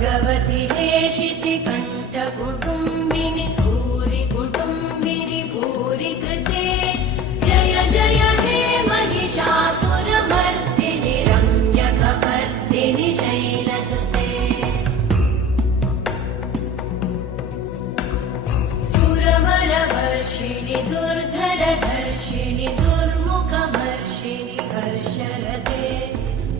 भगवति हेशिति कण्ठकुटुम्बिनि भूरि कुटुम्बिनि भूरि कृते जय जय हे महिषासुरमर्दिनि रम्यकपर्दिनि शैलसुते सुरवरवर्षिणि दुर्धरधर्षिणि दुर्मुखमर्षिणि हर्षरते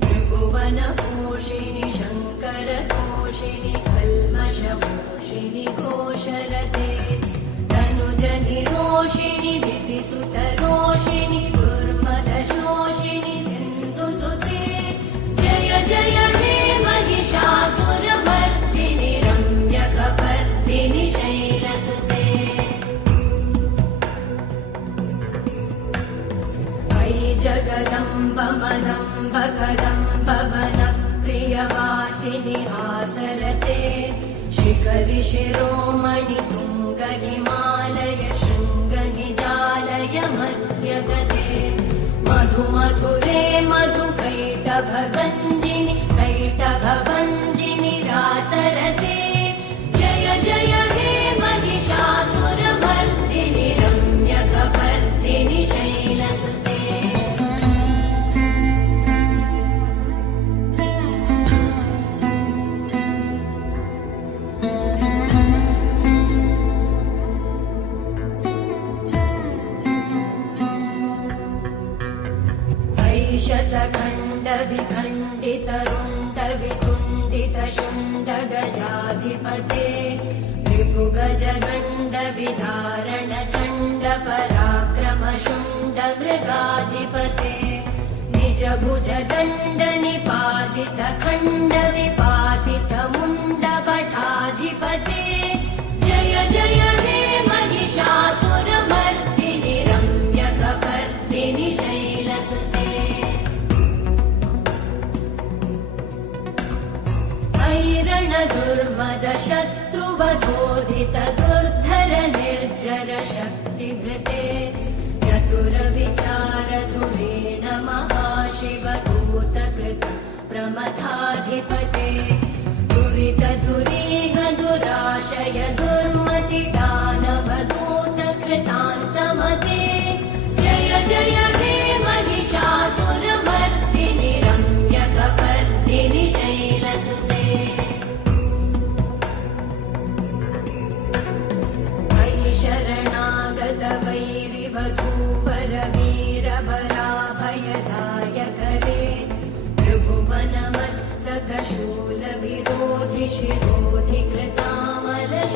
त्रिभुवनपोषिणि शङ्करतोषिणि कल्मषमोषिणि घोषरते तनुजनिरोषिणि दितिसुतरोषिणि दुर्मदशोषिणि सिन्धुसुते जय जय हे महिषासुरमर्दिनि रम्यकपर्दिनि शैलसुते अयि जगदम्ब मदम्ब कदम्ब वनप्रियवासिनि हासरते शिखरि शिरोमणि तुङ्ग हिमालय शृङ्ग निजालय मध्यगते मधु मधुरे मधु कैटभगञ्जिनि कैटभभञ्जिनि रासरते जय जय हे महिषासुरमर्दिनि रम्यकपर्दिनि शैलसुते शतखण्डविखण्डितरुण्डवितुण्डितशुण्डगजाधिपते रिपुगजगण्डविधारण चण्ड पराक्रम शुण्ड मृगाधिपते निजभुजदण्ड निपातित खण्ड विपातित मुण्ड भटाधिपते जय जय हे महिषासुरमर्दिनि रम्यकपर्दिनि शैलसुते दुर्मद शत्रुवधोदित दुर्धर निर्जर शक्तिभृते चतुर विचार धुरेण महाशिव दूतकृत प्रमथाधिपते दुरित दुरीह दुराशय दुर्मति दानव दूत कृतान्तमते जय जय हे महिषासुरमर्दिनि रम्यकपर्दिनि शैलसुते शरणागत वैरिवधूवर वीरवराभयदायकरे त्रिभुवनमस्तक शूल विरोधि शिरोधि कृतामलशूलकरे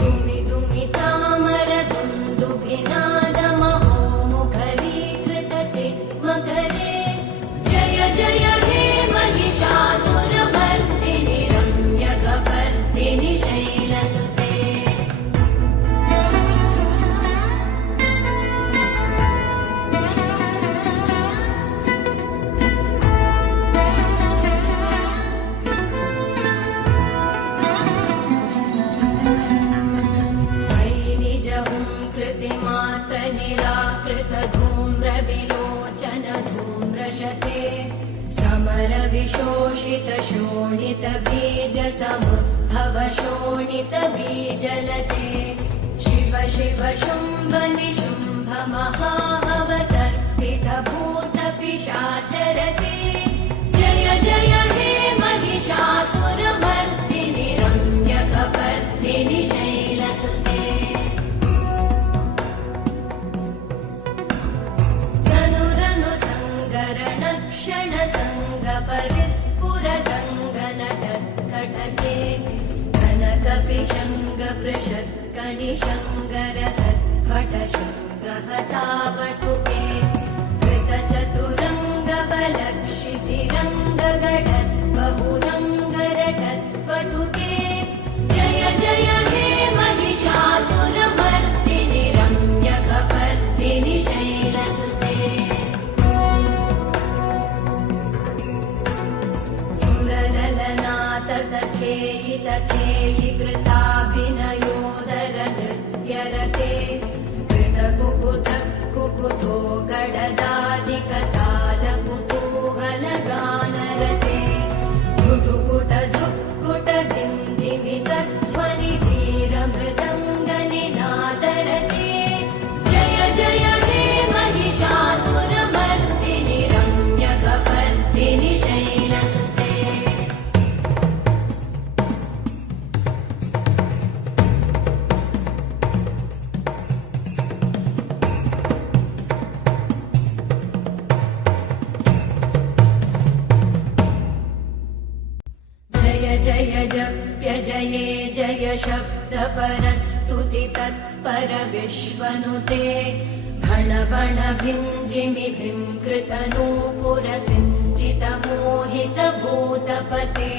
दुमि दुमि तामर दुन्दुभिनाद महोमुखरीकृत तिग्मकरे जय जय हे महिषासुरमर्दिनि रम्यकपर्दिनि शैलसुते निराकृत धूम्र विलोचन धूम्रशते समर विशोषित शोणित बीज समुद्भव शोणित बीजलते शिव शिव शुम्भ निशुम्भ महाहवतर्पित भूत पिशाचरते जय जय हे महिषासुरमर्दिनि रम्यकपर्दिनि शैलसुते क्षण संग परिस्फुरदङ्गनटत्कटके कनकपिशङ्ग पृषत्कनिशङ्गर सत्कट शृङ्गहतावटुके कृतचतुरङ्ग बलक्षितिरङ्ग गडत् बहुरङ्गरटत्पटुके जय जय हे महिषासुरमर्दिनि रम्यकपर्दिनि शैलसुते तथेयि तथेयि कृताभिनयोदर नृत्यरते कृतकुकुत कुकुतो गडदादिकताल कुतूहलगानरते कुतुकुट धीरमृदङ्गनिनादरते जय जय हे महिषासुरमर्दिनि रम्यकपर्दिनि शैलसुते जय जय जप्य जये जय शब्दपरस्तुति तत्पर विश्वनुते भण भण भिञ्जिमि भृङ्कृतनूपुरसिञ्जित मोहित भूतपते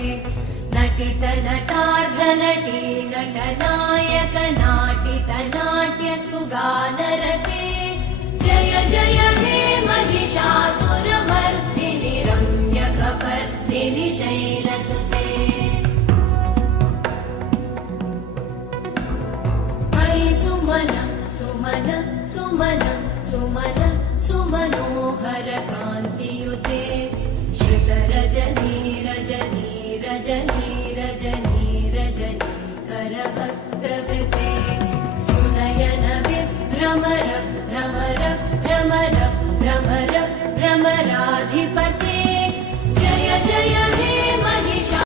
नटित नटार्धनटी नटनायक नाटित नाट्य सुगानरते जय जय हे महिषासुरमर्दिनि रम्यकपर्दिनि शैलसुते सुमन सुमन सुमन सुमन सुमनोहर कान्तियुते श्रुतरजनी रजनी रजनी रजनी रजनी करवक्त्रवृते सुनयन विभ्रमर भ्रमर भ्रमर भ्रमर भ्रमराधिपते जय जय